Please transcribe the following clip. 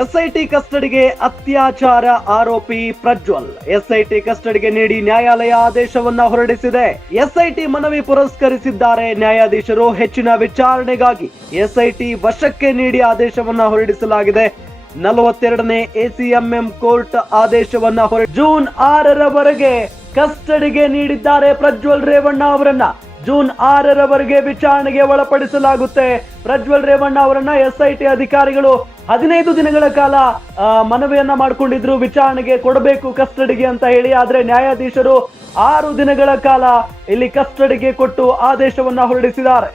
SIT ಕಸ್ಟಡಿಗೆ ಅತ್ಯಾಚಾರ ಆರೋಪಿ ಪ್ರಜ್ವಲ್ ಎಸ್ಐಟಿ ಕಸ್ಟಡಿಗೆ ನೀಡಿ ನ್ಯಾಯಾಲಯ ಆದೇಶವನ್ನ ಹೊರಡಿಸಿದೆ. ಎಸ್ಐಟಿ ಮನವಿ ಪುರಸ್ಕರಿಸಿದ್ದಾರೆ ನ್ಯಾಯಾಧೀಶರು. ಹೆಚ್ಚಿನ ವಿಚಾರಣೆಗಾಗಿ ಎಸ್ಐಟಿ ವಶಕ್ಕೆ ನೀಡಿ ಆದೇಶವನ್ನ ಹೊರಡಿಸಲಾಗಿದೆ. 42ನೇ ಎಸಿಎಂಎಂ ಕೋರ್ಟ್ ಆದೇಶವನ್ನ ಜೂನ್ 6ರವರೆಗೆ ಕಸ್ಟಡಿಗೆ ನೀಡಿದ್ದಾರೆ ಪ್ರಜ್ವಲ್ ರೇವಣ್ಣ ಅವರನ್ನ. ಜೂನ್ 6ರವರೆಗೆ ವಿಚಾರಣೆಗೆ ಒಳಪಡಿಸಲಾಗುತ್ತೆ. ಪ್ರಜ್ವಲ್ ರೇವಣ್ಣ ಅವರನ್ನ ಎಸ್ಐಟಿ ಅಧಿಕಾರಿಗಳು 15 ದಿನಗಳ ಕಾಲ ಮನವಿಯನ್ನ ಮಾಡಿಕೊಂಡಿದ್ರು, ವಿಚಾರಣೆಗೆ ಕೊಡಬೇಕು ಕಸ್ಟಡಿಗೆ ಅಂತ ಹೇಳಿ. ಆದ್ರೆ ನ್ಯಾಯಾಧೀಶರು 6 ದಿನಗಳ ಕಾಲ ಇಲ್ಲಿ ಕಸ್ಟಡಿಗೆ ಕೊಟ್ಟು ಆದೇಶವನ್ನ ಹೊರಡಿಸಿದ್ದಾರೆ.